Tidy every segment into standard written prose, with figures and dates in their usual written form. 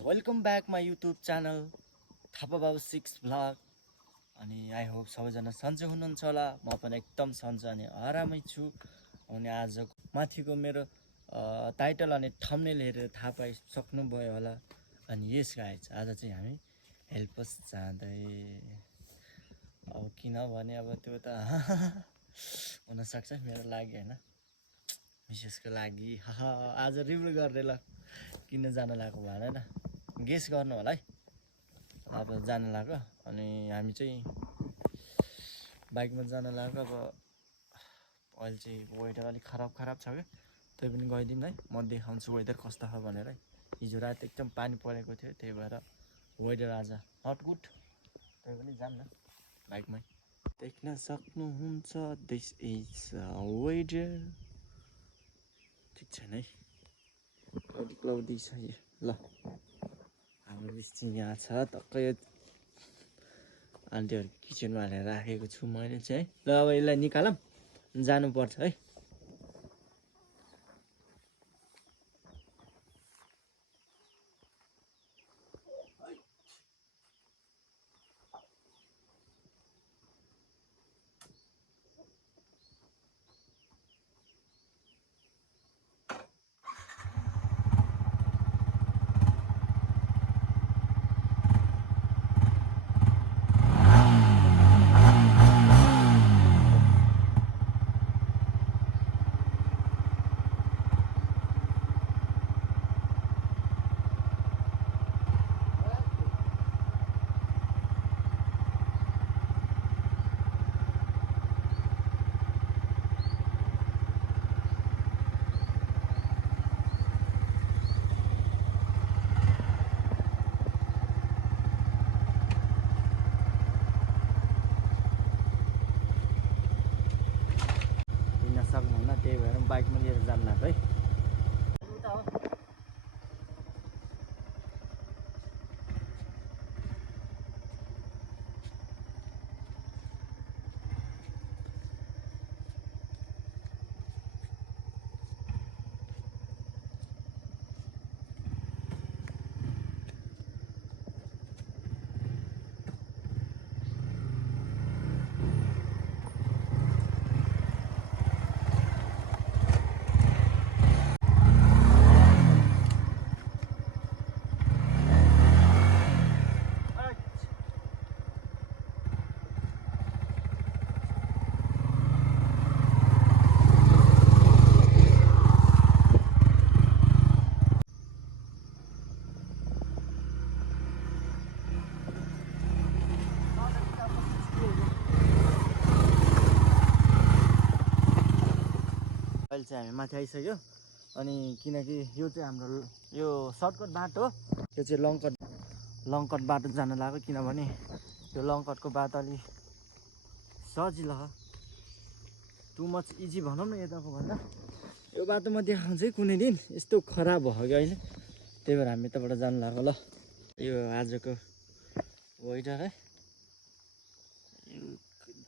Welcome back my YouTube channel Thapa बाबु 6 vlog. अनि I hope सबैजना सन्चै हुनुहुन्छ होला। म पनि एकदम सन्चै अनि आरामै छु। अनि आज माथिको मेरो टाइटल अनि थम्बनेल हेरेर थाहा पाइसक्नुभयो होला। अनि यस गाइज आज चाहिँ हामी हेल्पस जाँदै, अब किनभने अब त्यो त हुनसक्छ मेरो लागि होइन, मिसेसको लागि। आज रिभ्यू गर्ने ल किन जान लागेको भनेर गेस गर्नु होला है। अब जान लाग्यो अनि हामी चाहिँ बाइकमा जान लाग्यो। अब अहिले चाहिँ वेदर अलिक खराब छ क्या, त्यही पनि गइदिउँ है। म देखाउँछु वेदर कस्तो छ भनेर है। हिजो राति एकदम पानी परेको थियो, त्यही भएर वेदर आज नट गुड। त्यही पनि जाऊँ न बाइकमै। देख्न सक्नुहुन्छ दिस इज वेदर। ठिक छैन है, क्लाउडी छ यो। ल हाम्रो बिच चाहिँ यहाँ छ टक्कै आन्टीहरू किचनमा हालेर राखेको छु मैले चाहिँ है। ल अब यसलाई निकालौँ, जानुपर्छ है। सक्नुहुन्न, त्यही भएर बाइकमा लिएर जानु लाग्यो है। अहिले चाहिँ हामी माथि आइसक्यो। अनि किनकि यो चाहिँ हाम्रो यो सर्टकट बाटो हो, यो चाहिँ लङकट बाटो जान लाग्यो। किनभने यो लङकटको बाटो अलिक सजिलो छ, टु मच इजी भनौँ न यताको भन्दा। यो बाटो म देखाउँछु है कुनै दिन, यस्तो खराब भयो कि अहिले, त्यही भएर हामी यताबाट जानु लाग्यो। ल यो आजको वेदर है,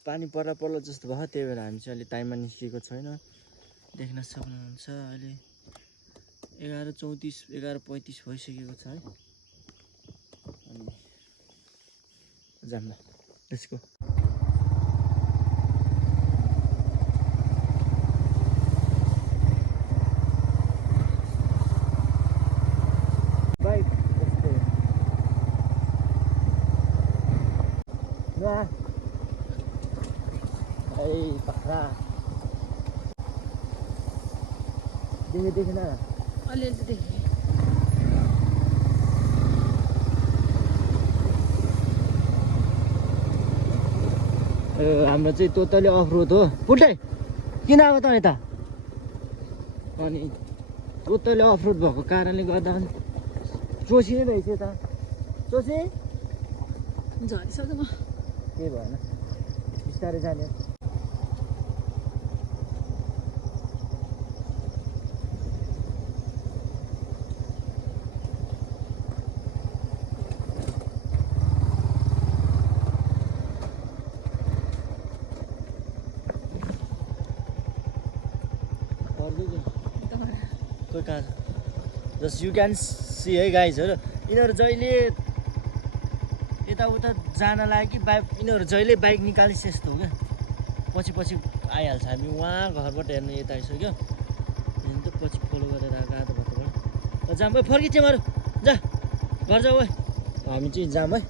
पानी पर्ला जस्तो भयो, त्यही भएर हामी चाहिँ अहिले टाइममा निस्किएको छैन। देख्न सक्नुहुन्छ अहिले 11:34 11:35 भइसकेको छ है। अनि जाम ल, लेट्स गो। बाइक पक्रा देखेन अलिअलि देखेँ। हाम्रो चाहिँ टोटली अफ रोड हो। पुल्टै किन आएको त यता? अनि टोटली अफ रोड भएको कारणले गर्दा चोसी नै रहेछ यता। चोसी झरिसक्यो म, केही भएन, बिस्तारै जाने। कोही कहाँ छ? जस्ट यु क्यान सी है गाइजहरू, यिनीहरू जहिले यताउता जान लाग्यो कि बाइक यिनीहरू जहिले बाइक निकालिस यस्तो हो क्या पछि पछि आइहाल्छ हामी उहाँ घरबाट हेर्नु यता आइसक्यो यहाँ त पछि फलो गरेर आएको आधो बाटोबाट जाम है फर्किन्छ तिमीहरू जा घर जाऊ है हामी चाहिँ जाम है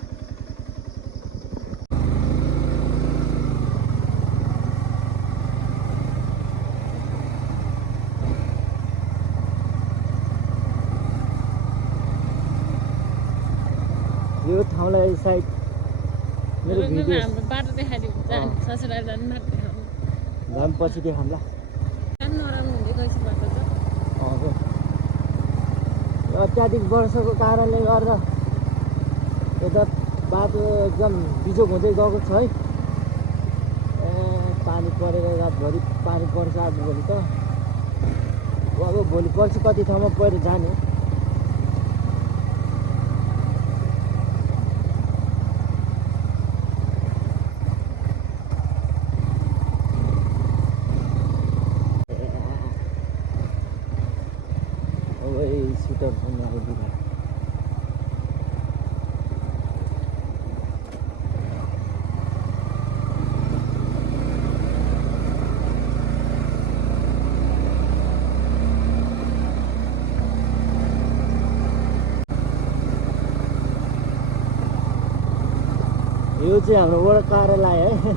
यो ठाउँलाई सायद मेरो भिडियो हाम्रो बाटो देखाइदियो ससुराली जानु बाटो देखाउनु झन् पछि देखाउँला काम नराम्रो हुँदै गएछ बाटो त हजुर यो अत्याधिक वर्षाको कारणले गर्दा यता बाटो एकदम बिजोक हुँदै गएको छ है पानी परेर रातभरि पानी पर्छ आजभोलि त अब भोलि पर्सि कति ठाउँमा पहिरो जाने सुटर यो चाहिँ हाम्रो वडा कार्यालय है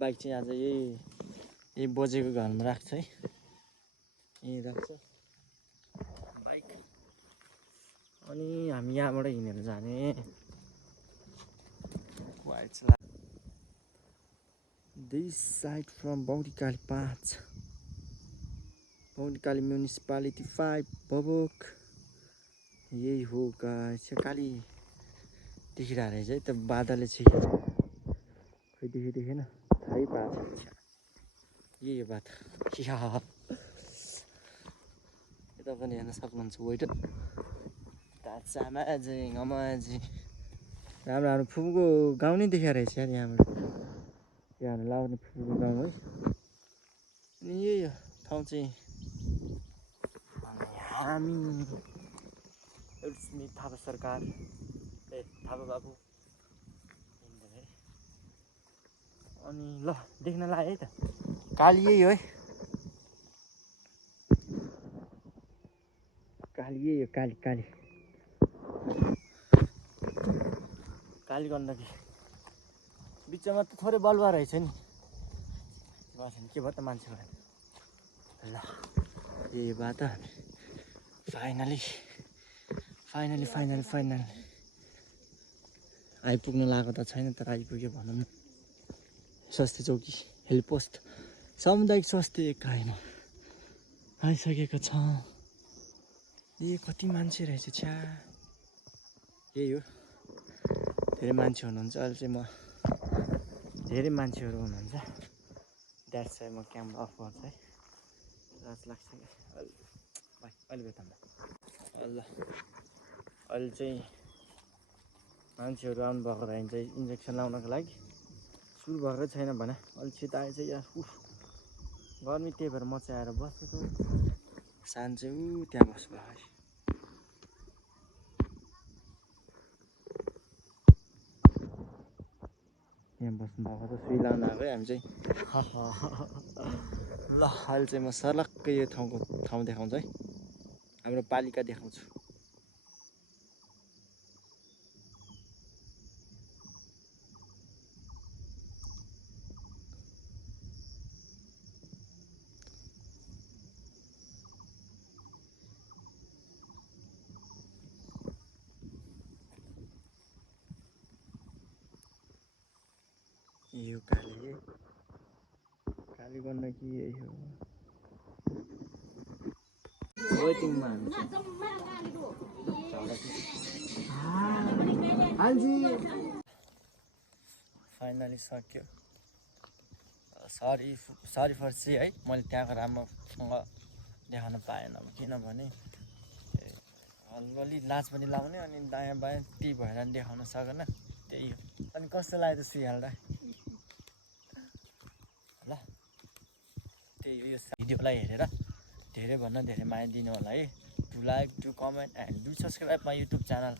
बाइक चाहिँ आज यही बोजेको घरमा राख्छ है यहीँ राख्छ बाइक अनि हामी यहाँबाट हिँडेर जाने दिस साइड फ्रम बौरीकाली 5 बौरीकाली म्युनिसिपालिटी 5 भबोक यही हो गाइस काली देखिरहेको रहेछ है त्यो बादलले चाहिँ खै देखेन थाहै पाएको छैन यही हो बाटो यता पनि हेर्न सक्नुहुन्छ वेट चामाजी ngमाजी राम्रो राम्रो फुपूको गाउँ नै देखाएर रहेछ यार यहाँबाट यहाँ लाउने फुपूको गाउँ है अनि यही हो ठाउँ चाहिँ अनि हामी स्मिथ थापा सरकार थापा बाबु अनि ल देख्न लाग्यो है त काली यही हो है काली यही हो काली काली काली गण्डकी बिचमा त थोरै बलुवा रहेछ नि के भयो त मान्छे भएन ल यही भयो त फाइनली आइपुग्न लागेको त छैन तर आइपुग्यो भनौँ न स्वास्थ्य चौकी हेलिपोस्ट सामुदायिक स्वास्थ्य एकाइमा आइसकेको छ ए कति मान्छे रहेछ छ्या यही हो धेरै मान्छे हुनुहुन्छ अहिले चाहिँ म धेरै मान्छेहरू हुनुहुन्छ द्याट्स वाइ म क्यामेरा अफ गर्छु है लाज लाग्छ कि अहिले बेतामा ल अहिले चाहिँ मान्छेहरू आउनुभएको रहेछ चाहिँ इन्जेक्सन लाउनको लागि सुरु भएकै छैन भने अलिक छिटो आएछ यार गर्मी त्यही भएर म चाहिँ आएर बसेको सान चाहिँ त्यहाँ बस्नु भयो यहाँ बस्नु भएको त सुई लाउनु आएको है हामी चाहिँ ल अहिले चाहिँ म सर्लक्कै यो ठाउँ देखाउँछु है हाम्रो पालिका देखाउँछु यो काली गण्डकी यही हो वेटिङमा फाइनली सक्यो सरी फर सी है मैले त्यहाँको राम्रोसँग देखाउन पाएन किनभने अलिअलि लाज पनि लाउने अनि दायाँ बायाँ ती भएर देखाउन सकेन त्यही हो अनि कस्तो लाग्यो त सुइहाल्दा ल त्यही हो यो भिडियोलाई हेरेर धेरैभन्दा धेरै माया दिनु होला है to like to comment and do subscribe my YouTube channel